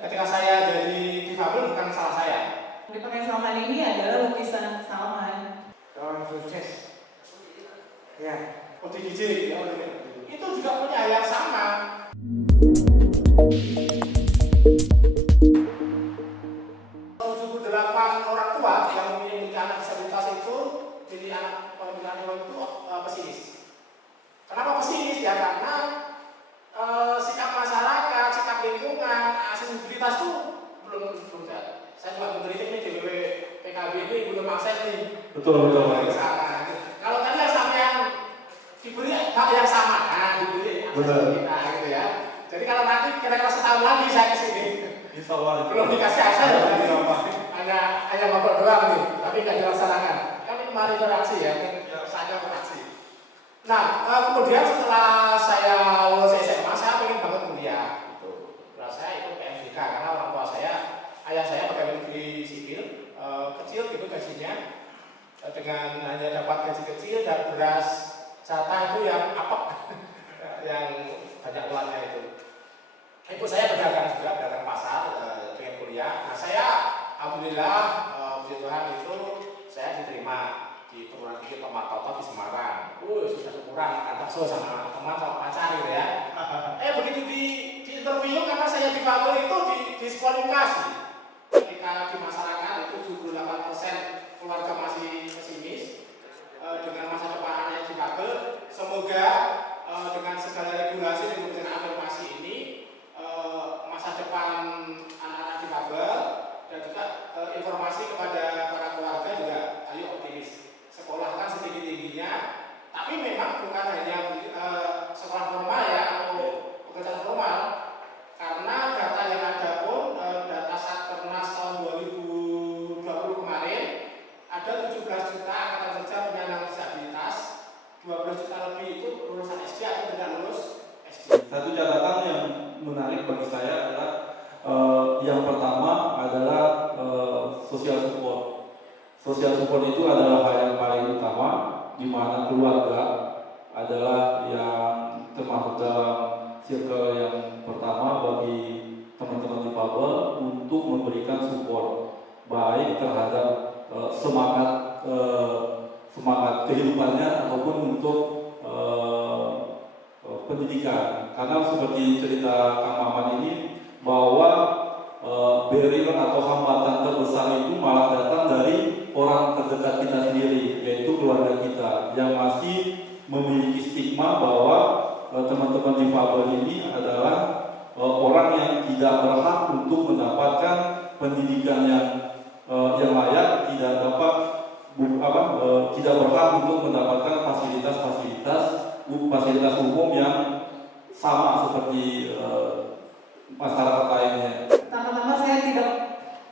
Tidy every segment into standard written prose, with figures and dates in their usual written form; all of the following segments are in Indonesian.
Ketika saya jadi difabel bukan salah saya. Dipakai Salman ini adalah lukisan Salman. Orang sukses. Ya, ODGJ ya, itu juga punya yang sama. Orang tua yang memiliki anak disabilitas itu, jadi anak itu pesimis. Kenapa pesimis? Ya karena sikap masyarakat, sikap lingkungan, aksesibilitas itu belum ada. Saya juga mengkritik nih DPW PKB ini belum akses nih. Betul. Kalau tadi yang sampean diberi hak yang sama, diberi akses kita gitu ya. Jadi kalau nanti kira-kira setahun lagi saya kesini, Insya Allah belum dikasih akses, hanya ngobrol doang nih, tapi nggak dilaksanakan. Kami kemarin beraksi ya, saya beraksi. Nah, kemudian setelah saya lulus SMA, saya pengen banget kuliah. Gitu. Nah, saya ikut PMDK karena orang tua saya, ayah saya pegawai negeri sipil, kecil gitu gajinya, dengan hanya dapat gaji kecil dan beras jatah itu yang apek, yang banyak uangnya itu. Ibu saya berdagang juga, dagang pasar, pengen kuliah. Nah, saya alhamdulillah, puji Tuhan itu saya diterima di perguruan tinggi Pak Martoto di Semarang. Sudah syukuran makan bakso sama teman sama pacar gitu ya. Begitu di interview karena saya difabel itu diskualifikasi. Ketika di masyarakat itu 78% keluarga masih pesimis dengan masa depan anaknya difabel. Semoga dengan segala regulasi dan kebijakan afirmasi ini masa depan anak-anak difabel dan juga informasi kepada para keluarga juga ayo optimis. Sekolahkan setinggi-tingginya, tapi memang bukan hanya sekolah formal ya atau pekerjaan formal, karena data yang ada pun data Satkernas tahun 2020 kemarin ada 17 juta angkatan kerja penyandang disabilitas, 12 juta lebih itu lulusan SD atau tidak lulus SD. Satu catatan yang menarik bagi saya adalah yang pertama adalah social support. Social support itu adalah hal yang paling utama, di mana keluarga adalah yang termasuk dalam circle yang pertama bagi teman-teman difabel untuk memberikan support baik terhadap semangat kehidupannya ataupun untuk pendidikan. Karena seperti cerita Kang Maman ini bahwa barrier atau hambatan terbesar itu malah datang dari orang terdekat kita sendiri, yaitu keluarga kita yang masih memiliki stigma bahwa teman-teman difabel ini adalah orang yang tidak berhak untuk mendapatkan pendidikan yang layak, tidak berhak untuk mendapatkan fasilitas umum yang sama seperti masyarakat lainnya. Pertama-tama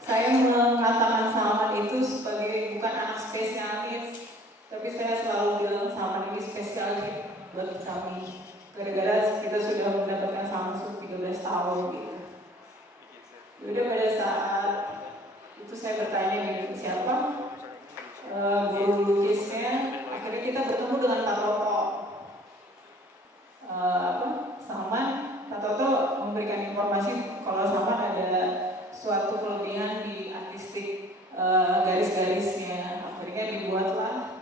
saya mengatakan Salman itu sebagai bukan anak spesialis, tapi saya selalu bilang Salman ini spesialis bagi kami. Gara-gara kita sudah mendapatkan Samsung 13 tahun gitu. Udah pada saat itu saya bertanya dengan siapa guru lukisnya, akhirnya kita bertemu dengan Pak Toto. Pak Toto memberikan informasi kalau Salman ada suatu kelebihan di artistik garis-garisnya. Akhirnya dibuatlah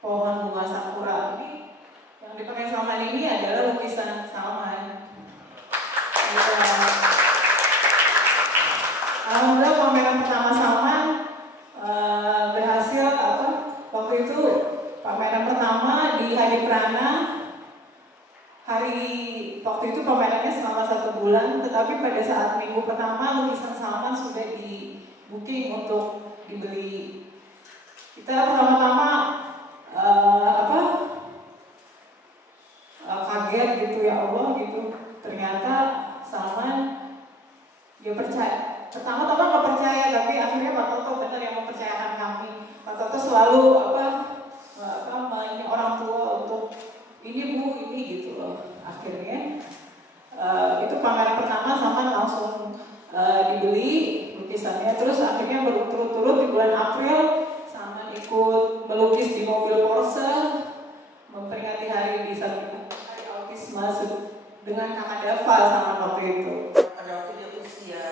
pohon bunga sakura ini. Yang dipakai Salman ini adalah lukisan Salman. Alhamdulillah pameran pertama Salman berhasil. Waktu itu pameran pertama di Hadi Prana. Waktu itu pamerannya selama 1 bulan, tetapi pada saat minggu pertama lukisan Salman sudah di booking untuk dibeli. Kita pertama-tama kaget gitu, ya Allah gitu. Ternyata Salman dia percaya. Pertama-tama nggak percaya, tapi akhirnya Pak Toto benar yang mempercayakan kami. Pak Toto selalu orang tua untuk ini Bu, ini gitu loh. Akhirnya itu pameran pertama Salman langsung dibeli lukisannya. Terus akhirnya berturut-turut di bulan April Salman ikut melukis di mobil Porsche memperingati hari autisme dengan Kakak Dava Salman waktu itu. Pada waktu dia usia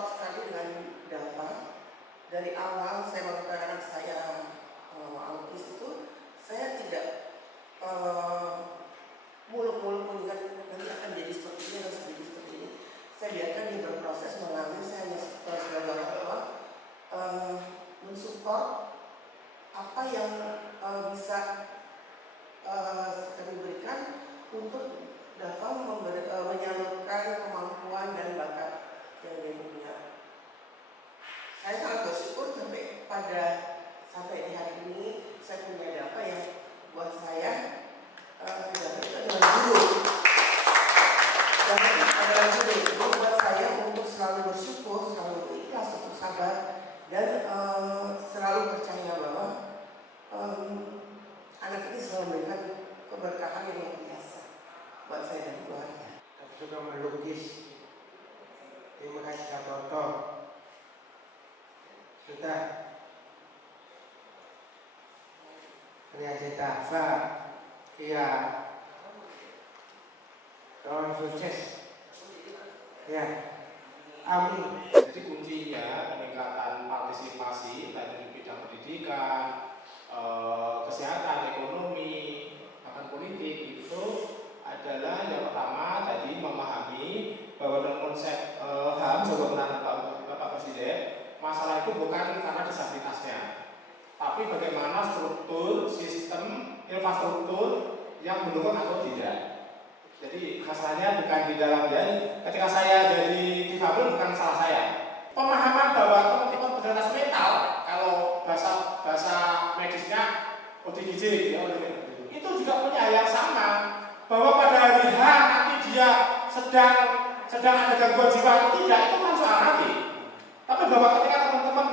support sekali dengan data. Dari awal saya mengetahui anak saya autis itu, saya tidak muluk-muluk mengingat nanti akan jadi seperti ini atau seperti ini. Saya biarkan dia berproses mengalami. Saya hanya sebagai orang tua mensupport apa yang bisa kami berikan untuk dapat menyalurkan kemampuan dan bakat yang dia punya. Saya sangat bersyukur sampai di hari ini saya punya data yang buat saya data itu adalah guru. Data itu adalah guru. Itu buat saya untuk selalu bersyukur, selalu ikhlas, untuk sabar, dan selalu percaya bahwa anak ini selalu memberikan keberkahan yang luar biasa buat saya dan keluarga. Aku suka melukis. Terima kasih Kak Toto. Sudah penyaji Tafa. Iya. Tolong sukses. Ya. Amin. Jadi kuncinya peningkatan partisipasi tadi di bidang pendidikan, kesehatan, ekonomi, bahkan politik itu adalah yang pertama tadi memahami bahwa dalam konsep HAM sebagaimana Bapak Presiden, masalah itu bukan karena disabilitasnya, tapi bagaimana struktur, sistem, infrastruktur yang mendukung atau tidak. Jadi masalahnya bukan di dalam dia. Ketika saya jadi difabel bukan salah saya. Pemahaman bahwa teman-teman penyintas mental, kalau bahasa medisnya ODGJ, ya, itu juga punya hal yang sama. Bahwa pada hari H nanti dia sedang ada gangguan jiwa atau tidak, itu kan soal nanti. Tapi bahwa ketika teman-teman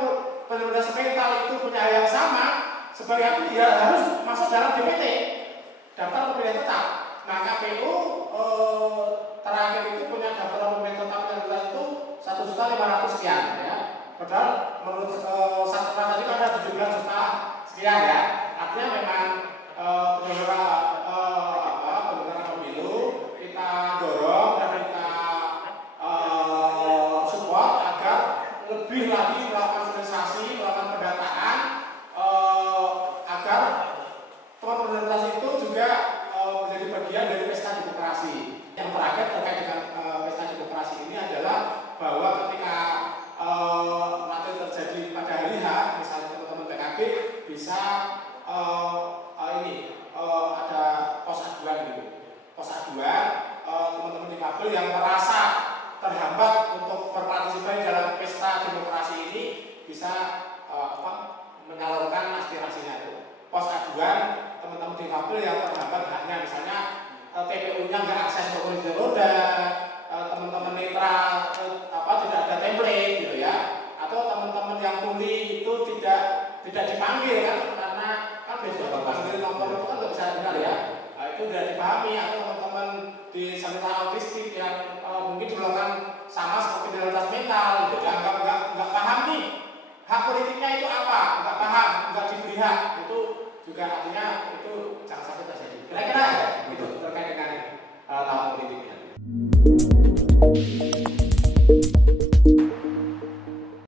penyintas mental itu punya hal yang sama, sebagai itu dia harus masuk dalam DPT, daftar pemilih tetap. Nah, KPU terakhir itu punya daftar pemilih tetap yang jelas itu 1.500.000 sekian, ya. Padahal menurut Satgas tadi kan ada 17 juta sekian, ya. Artinya memang penyelenggara pemilu kita dorong dan kita support agar lebih lagi melakukan sosialisasi, melakukan pendataan agar teman-teman organisasi itu juga menjadi bagian dari pesta demokrasi. Yang terakhir terkait dengan pesta demokrasi ini adalah bahwa ketika nanti terjadi pada hari H, misalnya teman-teman PKB bisa ada pos aduan gitu. Pos aduan teman-teman difabel yang merasa terhambat untuk berpartisipasi dalam pesta demokrasi ini bisa menyalurkan aspirasinya itu. Pos aduan teman-teman difabel yang terhambat haknya, misalnya TPU-nya nggak akses ke kursi roda, teman-teman netra tidak ada template gitu ya, atau teman-teman yang tuli itu tidak dipanggil kan, karena kan besok dipanggil nomor itu kan nggak bisa dengar ya. Nah, itu tidak dipahami, atau teman-teman di disabilitas autistik yang mungkin dilakukan sama seperti disabilitas mental itu dianggap nggak paham nih hak politiknya itu apa, nggak paham, nggak diberi hak, itu juga artinya itu jangan sampai terjadi. Kira-kira itu terkait dengan tahun politiknya.